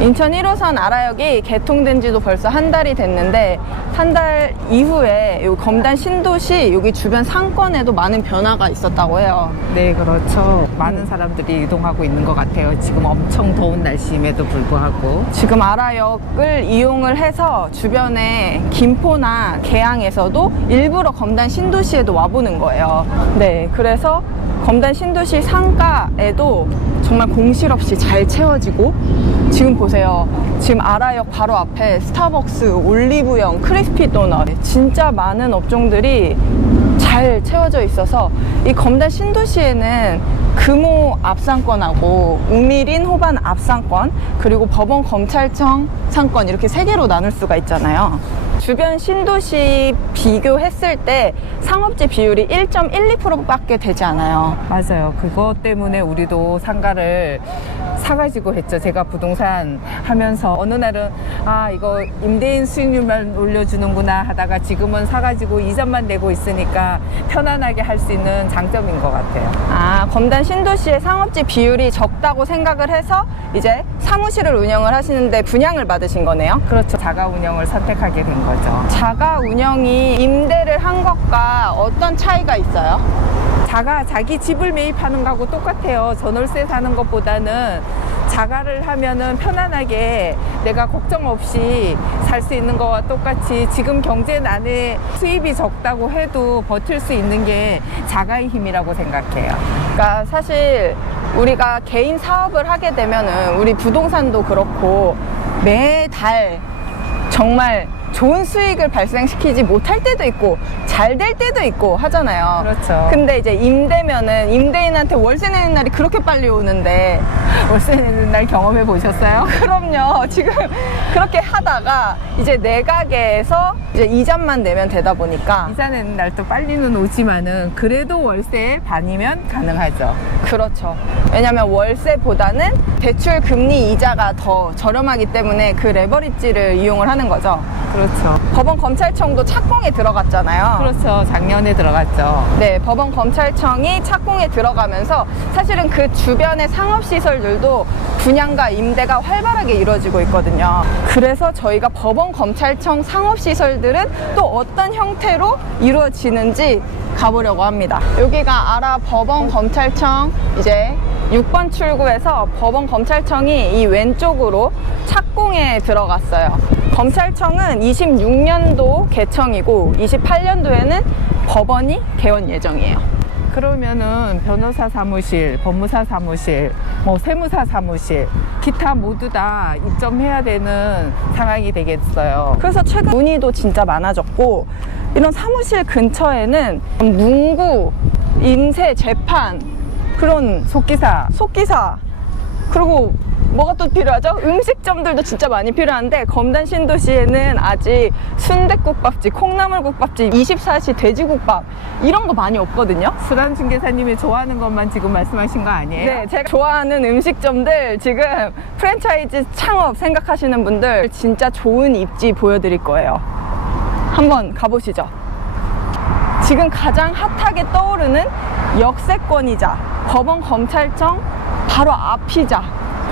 인천 1호선 아라역이 개통된 지도 벌써 한 달이 됐는데 한 달 이후에 요 검단 신도시 여기 주변 상권에도 많은 변화가 있었다고 해요. 네, 그렇죠. 많은 사람들이 이동하고 있는 것 같아요. 지금 엄청 더운 날씨임에도 불구하고. 지금 아라역을 이용을 해서 주변에 김포나 계양에서도 일부러 검단 신도시에도 와보는 거예요. 네, 그래서 검단 신도시 상가에도 정말 공실 없이 잘 채워지고 지금 보세요. 지금 아라역 바로 앞에 스타벅스, 올리브영, 크리스피 도넛 진짜 많은 업종들이 잘 채워져 있어서 이 검단 신도시에는 금호 앞상권하고 우미린 호반 앞상권 그리고 법원 검찰청 상권 이렇게 세 개로 나눌 수가 있잖아요. 주변 신도시 비교했을 때 상업지 비율이 1.12%밖에 되지 않아요. 맞아요. 그것 때문에 우리도 상가를 사가지고 했죠. 제가 부동산 하면서 어느 날은 아, 이거 임대인 수익률만 올려주는구나 하다가 지금은 사가지고 이전만 내고 있으니까 편안하게 할 수 있는 장점인 것 같아요. 아, 검단 신도시의 상업지 비율이 적다고 생각을 해서 이제 사무실을 운영을 하시는데 분양을 받으신 거네요. 그렇죠. 자가 운영을 선택하게 된 거 죠. 자가 운영이 임대를 한 것과 어떤 차이가 있어요? 자가 자기 집을 매입하는 거하고 똑같아요. 전월세 사는 것보다는 자가를 하면은 편안하게 내가 걱정 없이 살 수 있는 거와 똑같이 지금 경제 난에 수입이 적다고 해도 버틸 수 있는 게 자가의 힘이라고 생각해요. 그러니까 사실 우리가 개인 사업을 하게 되면은 우리 부동산도 그렇고 매달 정말 좋은 수익을 발생시키지 못할 때도 있고 잘 될 때도 있고 하잖아요. 그렇죠. 근데 이제 임대면은 임대인한테 월세 내는 날이 그렇게 빨리 오는데 월세 내는 날 경험해 보셨어요? 그럼요. 지금 그렇게 하다가 이제 내 가게에서 이제 이자만 내면 되다 보니까 이사 내는 날도 빨리는 오지만은 그래도 월세 반이면 가능하죠. 그렇죠. 왜냐면 월세보다는 대출 금리 이자가 더 저렴하기 때문에 그 레버리지를 이용을 하는 거죠. 그렇죠. 법원 검찰청도 착공에 들어갔잖아요. 그렇죠. 작년에 들어갔죠. 네, 법원 검찰청이 착공에 들어가면서 사실은 그 주변의 상업시설들도 분양과 임대가 활발하게 이루어지고 있거든요. 그래서 저희가 법원 검찰청 상업시설들은 또 어떤 형태로 이루어지는지 가보려고 합니다. 여기가 아라 법원 검찰청 이제 6번 출구에서 법원 검찰청이 이 왼쪽으로 착공에 들어갔어요. 검찰청은 26년도 개청이고 28년도에는 법원이 개원 예정이에요. 그러면은 변호사 사무실, 법무사 사무실, 뭐 세무사 사무실, 기타 모두 다 입점해야 되는 상황이 되겠어요. 그래서 최근 문의도 진짜 많아졌고 이런 사무실 근처에는 문구, 인쇄, 재판 그런 속기사, 속기사 그리고 뭐가 또 필요하죠? 음식점들도 진짜 많이 필요한데 검단 신도시에는 아직 순대국밥집, 콩나물국밥집, 24시 돼지국밥 이런 거 많이 없거든요. 수란 중개사님이 좋아하는 것만 지금 말씀하신 거 아니에요? 네, 제가 좋아하는 음식점들 지금 프랜차이즈 창업 생각하시는 분들 진짜 좋은 입지 보여드릴 거예요. 한번 가보시죠. 지금 가장 핫하게 떠오르는 역세권이자 법원 검찰청 바로 앞이자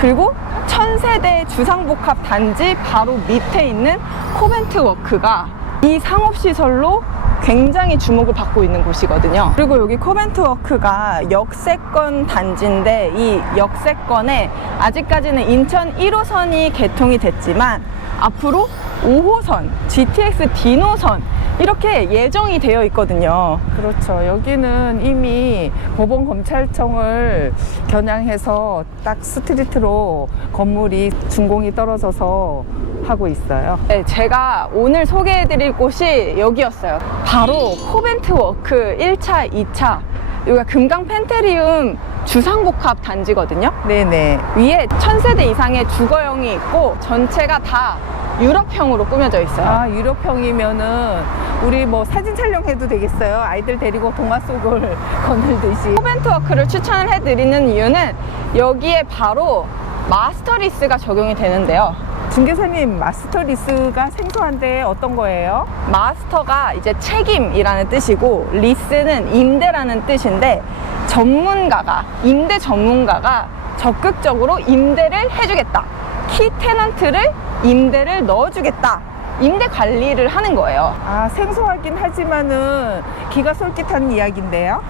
그리고 천세대 주상복합 단지 바로 밑에 있는 코벤트 워크가 이 상업시설로 굉장히 주목을 받고 있는 곳이거든요. 그리고 여기 코벤트 워크가 역세권 단지인데 이 역세권에 아직까지는 인천 1호선이 개통이 됐지만 앞으로 5호선, GTX 디노선 이렇게 예정이 되어 있거든요. 그렇죠. 여기는 이미 법원 검찰청을 겨냥해서 딱 스트리트로 건물이 준공이 떨어져서 하고 있어요. 네, 제가 오늘 소개해드릴 곳이 여기였어요. 바로 코벤트 워크 1차, 2차. 여기가 금강 펜테리움 주상복합 단지거든요. 네네. 위에 천세대 이상의 주거형이 있고 전체가 다 유럽형으로 꾸며져 있어요. 아, 유럽형이면은 우리 뭐 사진 촬영해도 되겠어요? 아이들 데리고 동화 속을 거닐듯이. 코벤트 워크를 추천을 해드리는 이유는 여기에 바로 마스터리스가 적용이 되는데요. 중개사님, 마스터 리스가 생소한데 어떤 거예요? 마스터가 이제 책임이라는 뜻이고 리스는 임대라는 뜻인데 전문가가 임대 전문가가 적극적으로 임대를 해주겠다 키 테넌트를 임대를 넣어주겠다. 임대 관리를 하는 거예요. 아, 생소하긴 하지만은 기가 솔깃한 이야기인데요.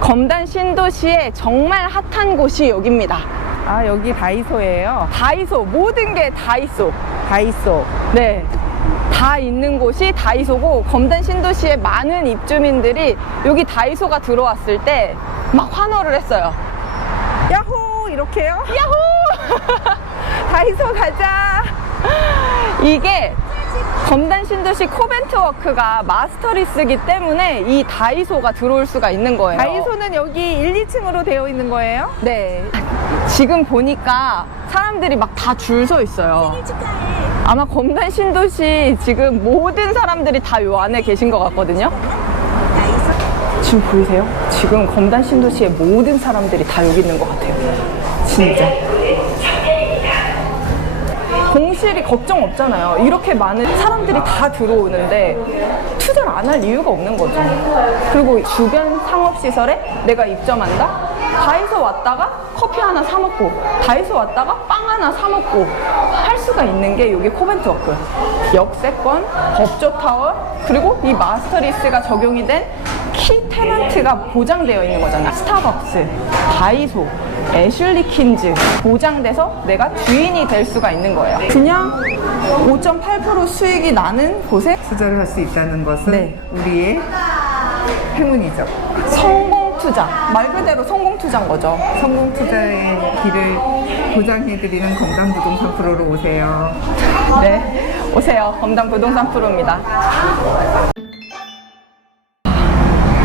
검단 신도시의 정말 핫한 곳이 여기입니다. 아, 여기 다이소예요. 다이소, 모든 게 다이소. 다이소. 네. 다 있는 곳이 다이소고 검단 신도시의 많은 입주민들이 여기 다이소가 들어왔을 때 막 환호를 했어요. 야호! 이렇게요? 야호! 다이소 가자! 이게 검단 신도시 코벤트 워크가 마스터리스기 때문에 이 다이소가 들어올 수가 있는 거예요. 다이소는 여기 1, 2층으로 되어 있는 거예요? 네. 지금 보니까 사람들이 막 다 줄 서 있어요. 아마 검단 신도시 지금 모든 사람들이 다 요 안에 계신 것 같거든요. 지금 보이세요? 지금 검단 신도시의 모든 사람들이 다 여기 있는 것 같아요. 진짜. 공실이 걱정 없잖아요. 이렇게 많은 사람들이 다 들어오는데 투자를 안 할 이유가 없는 거죠. 그리고 주변 상업시설에 내가 입점한다? 다이소 왔다가 커피 하나 사 먹고, 다이소 왔다가 빵 하나 사 먹고, 할 수가 있는 게 여기 코벤트 워크. 역세권, 법조타워, 그리고 이 마스터리스가 적용이 된 키 테넌트가 보장되어 있는 거잖아. 스타벅스, 다이소, 애슐리 킨즈 보장돼서 내가 주인이 될 수가 있는 거예요. 그냥 5.8% 수익이 나는 곳에 투자를 할 수 있다는 것은 네. 우리의 행운이죠. 성공 투자. 말 그대로 성공 투자인 거죠. 성공 투자의 길을 보장해드리는 건강 부동산 프로로 오세요. 네. 오세요. 검단 부동산 프로입니다.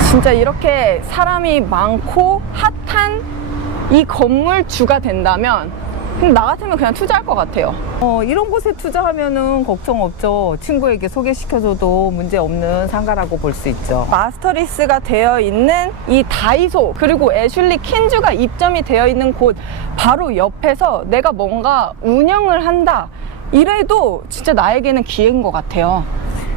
진짜 이렇게 사람이 많고 핫한 이 건물주가 된다면 나 같으면 그냥 투자할 것 같아요. 어, 이런 곳에 투자하면은 걱정 없죠. 친구에게 소개시켜줘도 문제 없는 상가라고 볼 수 있죠. 마스터리스가 되어 있는 이 다이소 그리고 애슐리 킨즈가 입점이 되어 있는 곳 바로 옆에서 내가 뭔가 운영을 한다 이래도 진짜 나에게는 기회인 것 같아요.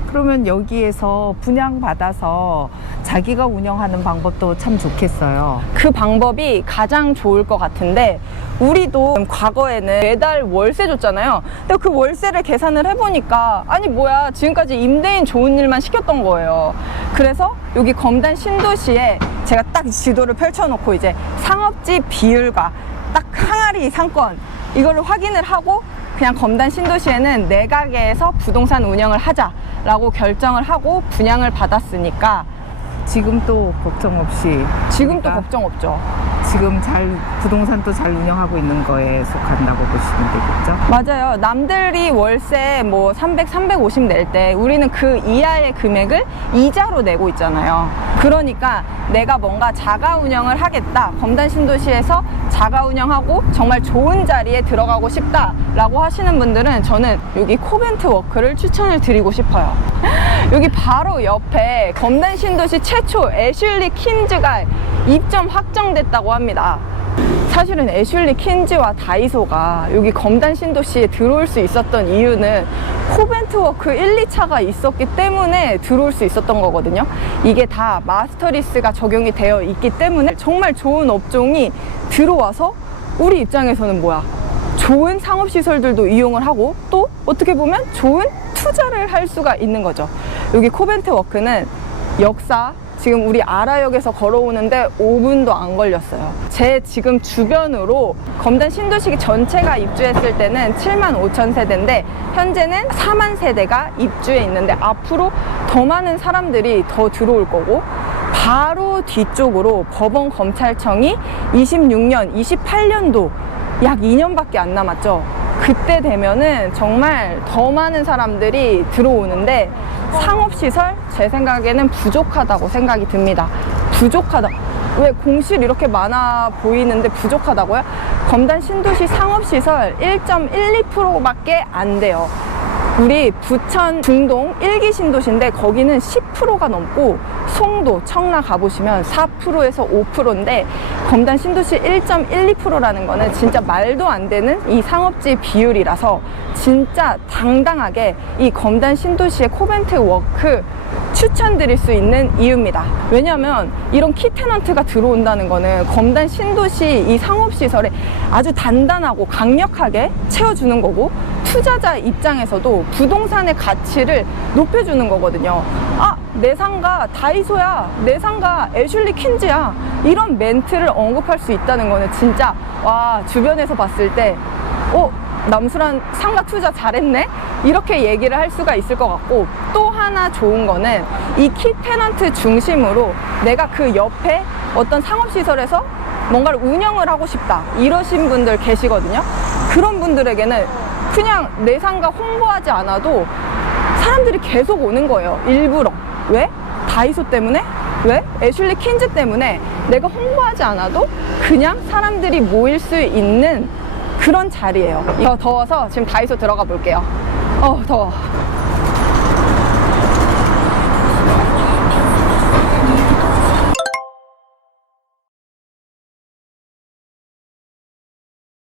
그러면 여기에서 분양받아서 자기가 운영하는 방법도 참 좋겠어요. 그 방법이 가장 좋을 것 같은데 우리도 과거에는 매달 월세 줬잖아요. 근데 그 월세를 계산을 해보니까 아니 뭐야 지금까지 임대인 좋은 일만 시켰던 거예요. 그래서 여기 검단 신도시에 제가 딱 지도를 펼쳐놓고 이제 상업지 비율과 딱 항아리 상권 이거를 확인을 하고 그냥 검단 신도시에는 내 가게에서 부동산 운영을 하자 라고 결정을 하고 분양을 받았으니까 지금 또 걱정 없이 지금 또 우리가 걱정 없죠. 지금 잘 부동산도 잘 운영하고 있는 거에 속한다고 보시면 되겠죠. 맞아요. 남들이 월세 뭐 300, 350 낼 때 우리는 그 이하의 금액을 이자로 내고 있잖아요. 그러니까 내가 뭔가 자가 운영을 하겠다. 검단 신도시에서 자가 운영하고 정말 좋은 자리에 들어가고 싶다라고 하시는 분들은 저는 여기 코벤트 워크를 추천을 드리고 싶어요. 여기 바로 옆에 검단 신도시 최초 애슐리 킨즈가 입점 확정됐다고 합니다. 사실은 애슐리 킨즈와 다이소가 여기 검단 신도시에 들어올 수 있었던 이유는 코벤트 워크 1, 2차가 있었기 때문에 들어올 수 있었던 거거든요. 이게 다 마스터리스가 적용이 되어 있기 때문에 정말 좋은 업종이 들어와서 우리 입장에서는 뭐야? 좋은 상업시설들도 이용을 하고 또 어떻게 보면 좋은 투자를 할 수가 있는 거죠. 여기 코벤트 워크는 역사 지금 우리 아라역에서 걸어오는데 5분도 안 걸렸어요. 제 지금 주변으로 검단 신도시 전체가 입주했을 때는 7만 5천 세대인데 현재는 4만 세대가 입주해 있는데 앞으로 더 많은 사람들이 더 들어올 거고 바로 뒤쪽으로 법원 검찰청이 26년, 28년도 약 2년밖에 안 남았죠. 그때 되면은 정말 더 많은 사람들이 들어오는데 상업시설 제 생각에는 부족하다고 생각이 듭니다. 부족하다. 왜 공실 이렇게 많아 보이는데 부족하다고요? 검단 신도시 상업시설 1.12%밖에 안 돼요. 우리 부천 중동 1기 신도시인데 거기는 10%가 넘고 송도 청라 가보시면 4%에서 5%인데 검단 신도시 1.12%라는 거는 진짜 말도 안 되는 이 상업지 비율이라서 진짜 당당하게 이 검단 신도시의 코벤트 워크 추천드릴 수 있는 이유입니다. 왜냐하면 이런 키 테넌트가 들어온다는 거는 검단 신도시 이 상업시설에 아주 단단하고 강력하게 채워주는 거고 투자자 입장에서도 부동산의 가치를 높여주는 거거든요. 아, 내 상가 다이소야, 내 상가 애슐리 퀸즈야. 이런 멘트를 언급할 수 있다는 거는 진짜, 와, 주변에서 봤을 때, 어, 남수란 상가 투자 잘했네? 이렇게 얘기를 할 수가 있을 것 같고, 또 하나 좋은 거는 이 키 테넌트 중심으로 내가 그 옆에 어떤 상업시설에서 뭔가를 운영을 하고 싶다. 이러신 분들 계시거든요. 그런 분들에게는 그냥 내 상가 홍보하지 않아도 사람들이 계속 오는 거예요. 일부러. 왜? 다이소 때문에? 왜? 애슐리 퀸즈 때문에 내가 홍보하지 않아도 그냥 사람들이 모일 수 있는 그런 자리예요. 더 더워서 지금 다이소 들어가 볼게요. 어, 더워.